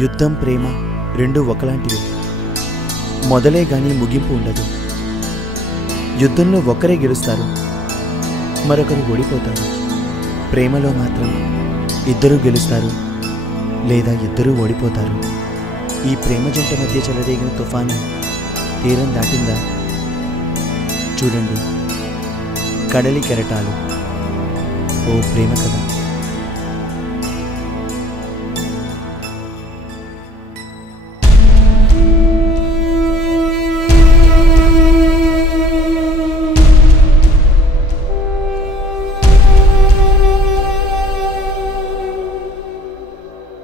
యుద్ధం ప్రేమ రెండు ఒకలాంటివి. మొదలే గాని ముగింపు ఉండదు. యుద్ధంలో ఒకరే గెలుస్తారు, మరొకరు ఓడిపోతారు. ప్రేమలో మాత్రం ఇద్దరూ గెలుస్తారు లేదా ఇద్దరూ ఓడిపోతారు. ఈ ప్రేమ జంట మధ్య చెలరేగిన తుఫాను తీరం దాటిందా? చూడండి, కడలి కెరటాలు. ఓ ప్రేమ కథ.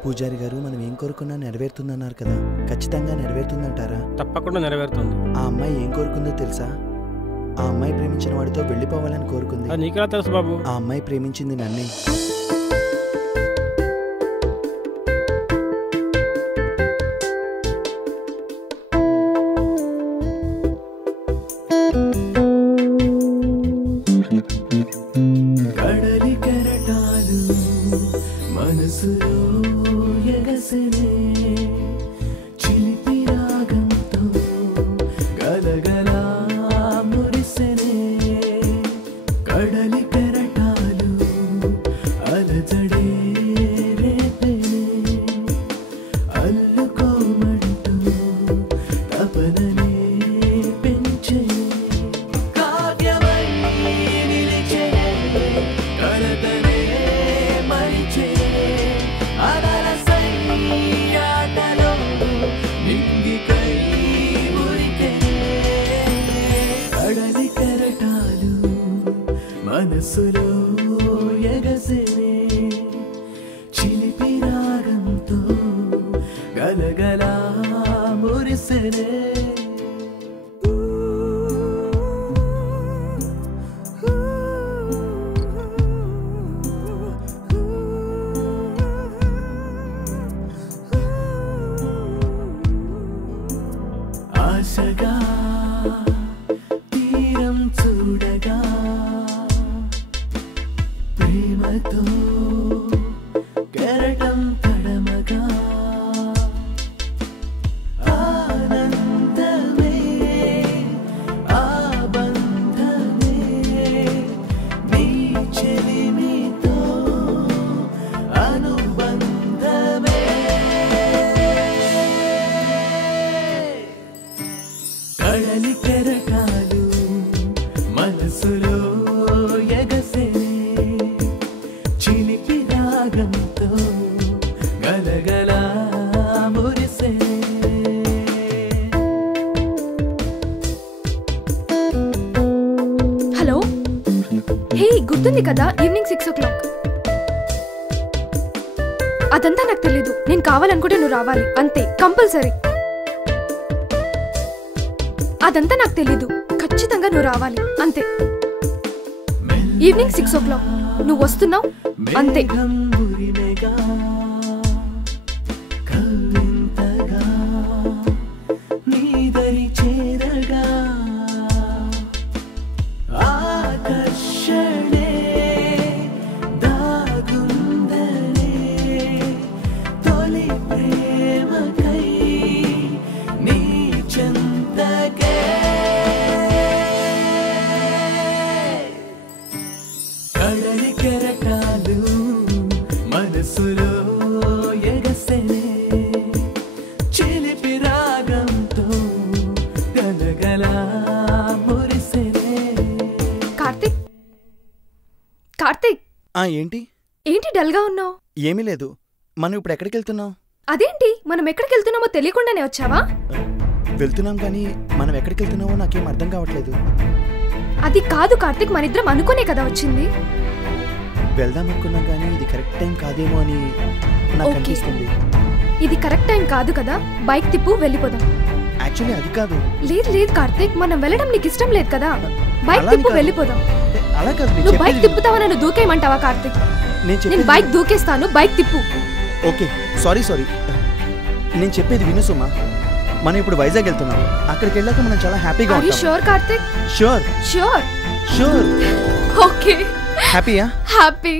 పూజారి గారు, మనం ఏం కోరుకున్నా నెరవేరుతుందన్నారు కదా, ఖచ్చితంగా నెరవేరుతుందంటారా? తప్పకుండా నెరవేరుతుంది. ఆ అమ్మాయి ఏం కోరుకుందో తెలుసా? ఆ అమ్మాయి ప్రేమించిన వాడితో వెళ్ళిపోవాలని కోరుకుంది. నీకెలా తెలుసు బాబు? ఆ అమ్మాయి ప్రేమించింది నన్నే. కడలి కెరటాలు మనసులో ఎగసనే, చిలిపి రాగంతో గలగలా మురిసెనే. కడలి కెరటాలు అలజడే రేపెనే, అల్లుకోమంటూ తపననే పెంచెనే. కావ్యమై నిలిచెనే, కలతనే మరిచే, అలరసై ఆటలో నింగికై మురికెనే. కడలి కెరటాలు మనసులో ఎగసెనే, చిలిపి రాగంతో గలగలా మురిసెనే. ఆశగా తీరం చూడగా, ప్రేమతో కెరటం తడమగా, ఆనందమే ఆ బంధమే నీ చెలిమితో అనుబంధమే. కడలి కెరటాలు మనసులో ఎగసెనే, చిలిపి రాగంతో గలగలా మురిసెనే. హలో, హే, గుర్తుంది కదా ఈవినింగ్ 6 o'clock? అదంతా నాకు తెలీదు. నేను కావాలనుకుంటే నువ్వు రావాలి అంతే, కంపల్సరీ. అదంతా నాకు తెలీదు, ఖచ్చితంగా నువ్వు రావాలి అంతే. ఈవినింగ్ 6 o'clock నువ్వు వస్తున్నావు అంతే. నీదరి చేరగా ఆకర్షణే దాగుందనే, తొలి ప్రేమకై నీ చెంతకే. కడలి కెరటాలు మనసులో ఎగసెనే, చిలిపి రాగంతో గలగలా మురిసెనే. కార్తీక్, కార్తీక్, ఏంటి ఏంటి డల్ గా ఉన్నావు? ఏమీ లేదు. మనం ఇప్పుడు ఎక్కడికి వెళ్తున్నాం? అదేంటి, మనం ఎక్కడికి వెళ్తున్నామో తెలియకుండానే వచ్చావా? వెళ్తున్నాం, కానీ మనం ఎక్కడికి వెళ్తున్నామో నాకేం అర్థం కావట్లేదు. అది కాదు కార్తీక్, మనిద్దరం అనుకునే కదా వచ్చింది. వెళ్దాం అనుకున్నాం, కానీ ఇది కరెక్ట్ టైం కాదేమో అని నాకు ఓకే. అనిపిస్తుంది. ఇది కరెక్ట్ టైం కాదు కదా, బైక్ తిప్పు వెళ్ళిపోదాం. యాక్చువల్లీ అది కాదు. లేదు లేదు కార్తీక్, మనం వెళ్ళడం నీకు ఇష్టం లేదు కదా, బైక్ అలానే తిప్పు కాదు. వెళ్ళిపోదాం. అలా కాదు, నేను నువ్వు బైక్ చెప్పేది తిప్పుతావా, నన్ను దూకేయమంటావా కార్తీక్? నేను నేను చెప్పేది బైక్ దూకేస్తాను, బైక్ తిప్పు. Okay, sorry. నేను చెప్పేది విను సుమా. మనం ఇప్పుడు వైజాగ్ వెళ్తున్నాం. అక్కడికి వెళ్ళాక మనం చాలా హ్యాపీగా ఆర్ యు ఉంటాం. Sure Karthik? Sure. Sure. Sure. Okay. హ్యాపీయా? హ్యాపీ.